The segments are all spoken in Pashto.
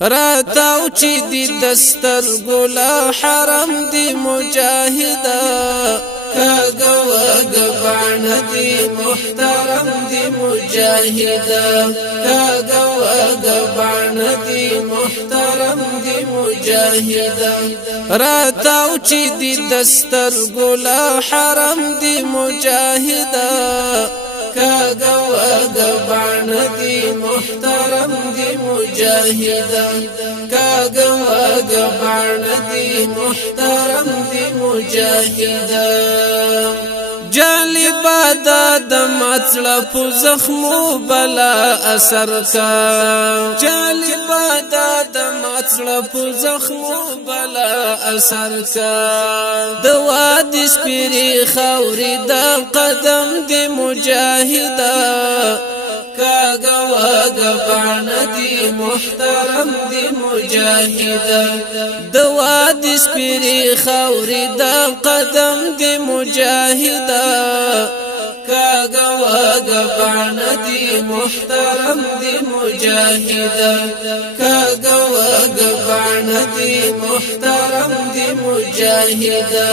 راتاو چی دی دستر گلا حرم دی مجاهدا کاغا واغا بان دی محترم دی مجاهدا کاغا واغا بان دی محترم دی مجاهدا راتاو چی دی دستر گلا حرم دی مجاهدا کاغا واغا بان دی محترم دی مجاهدا کاغا واغا بان دی محترم دی مجاهدا جالبا دا دماتلا پو زخمو بلا اثر کا جالبا دا دماتلا پو زخمو بلا اثر کا دوا دی سپیری خوری دا قدم دی مجاهدا کاغا واغا بان دی محترم دی مجاهدا دوا دی سپیری خوری دا قدم دی مجاهدا کاغا واغا بان دی محترم دی مجاهدا کاغا واغا بان دی محترم دی مجاهدا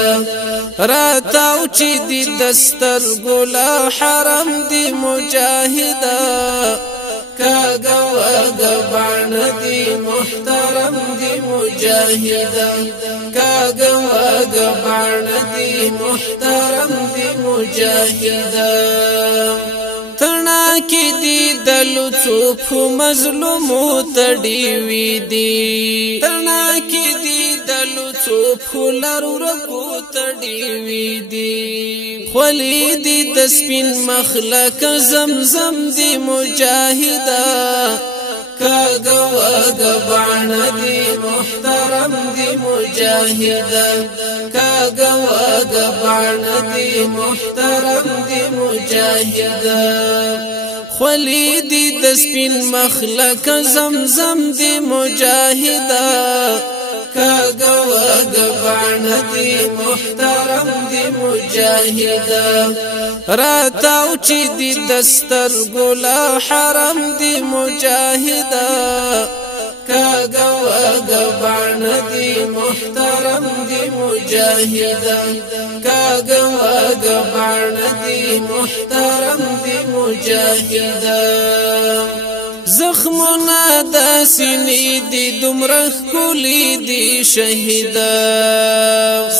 راتاو چی دی دستر گلا حرم دی مجاهدا کاغا واغا بان دی محترم دی مجاهدا کاغا واغا بان دی محترم دی مجاهدا تنا کی دی دلو چوپ مظلومو تڑیوی دی تنا کی دی دلو چوپ لرو رکو تڑیوی دی خلی دی دسپین مخلق زمزم دی مجاهدا کاغا واغا بان دی محترم دی مجاهدا کاغا واغا بان دی محترم دی مجاهدا خلی دی دسپین مخلق زمزم دی مجاهدا کاغا واغا بان دی محترم دی مجاهدا راتاو چی دی دستر گلا حرم دی مجاهدا کاغا واغا بان دی محترم دی مجاهدا کاغا واغا بان دی محترم دی مجاهدا زخمنا دا سینی دی دمرخ کلی دی شهیدا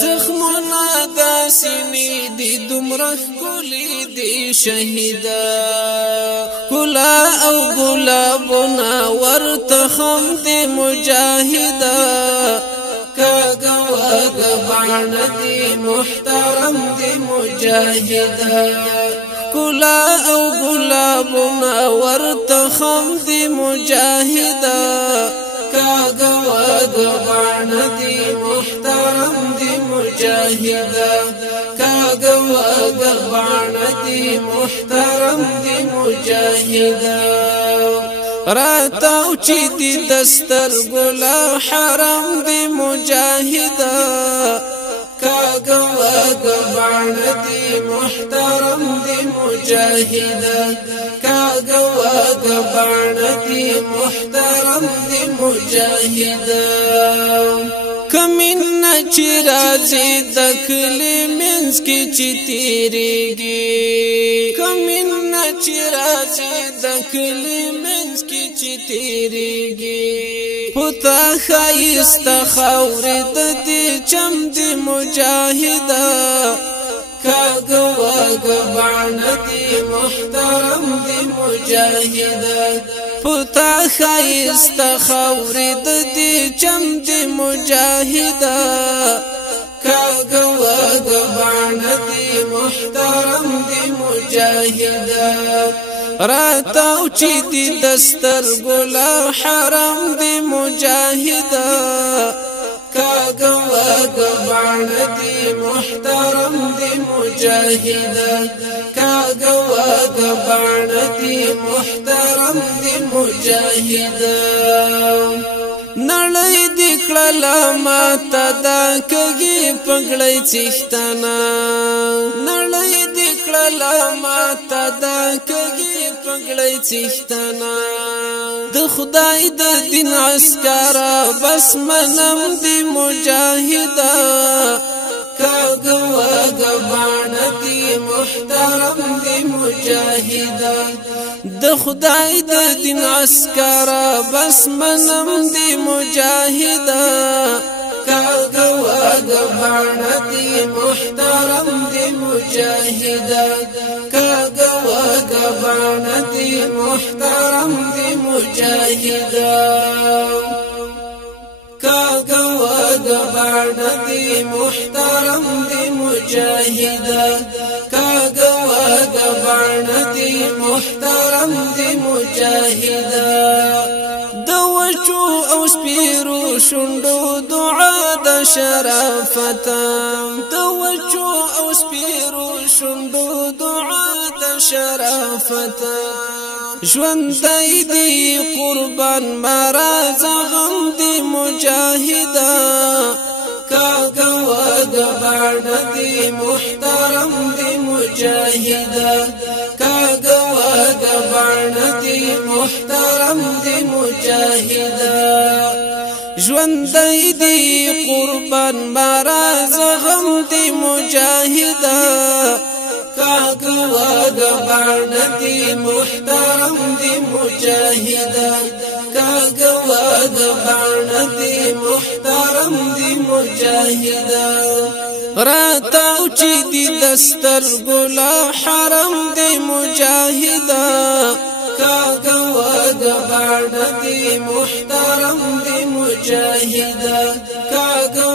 زخمنا دا سینی دی دمرخ کلی دی شهیدا کلا او گلابنا ورتخم دی مجاهدا کاغا واغا بان دی محترم دی مجاهدا کلا او گلابنا ورتخم دی مجاهدا کاغا واغا بان دی محترم دی مجاهدا کاغا واغا بان دی محترم دی مجاهدا راتاو چی دی دستر گلا حرم دی مجاهدا کاغا واغا بان دی محترم دی مجاهدا کاغا واغا بان دی محترم دی مجاهدا کمین چی رازی دکلی منز کی چی تیریگی کمین چی رازی دکلی منز کی چی تیریگی پتا خایست خورد دی چم دی مجاهدا کاغا واغا بان دی محترم دی مجاهدا پتا خایست خورد دی چم دی مجاهدا کاغا واغا بان دی محترم دی مجاهدا راتاو چی دی دستر گلا حرم دی مجاهدا کاغا واغا بان دی محترم دی مجاهدا کاغا واغا بان دی محترم دی مجاهدا نړۍ دی کړه ماته دا کږي پګړۍ څښتنه نړۍ دی کړه ماته دا کږي پګړۍ څښتنه د خدای د دین عسکرا بس منم دی مجاهدا کاغه واغه باندې محترم دی مجاهدا د خدای د دین عسکرا بس منم دی مجاهدا کاغه واغه باندې محترم دی مجاهدا کاغه واغه باندې محترم دی مجاهدا کاغه واغه باندې محترم دی مجاهدا کاغه واغه باندې محترم دی مجاهدا د وچو او سپیرو شوندو دعا د شرافت د وچو او سپیرو شوندو دعا د شرافت ژوندۍ دی قربان مرز غم دی مجاهدا کاغه واغه باندې محترم دی مجاهدا کاغه واغه باندې محترم دی مجاهدا ژوندۍ دی قربان مرز غم دی مجاهدا کاغه واغه باندې محترم دی مجاهدا کاغه واغه باندې محترم دی مجاهدا راتاو چې دی دستر ګلا حرم دی مجاهدا کاغه واغه باندې محترم دی مجاهدا کاغه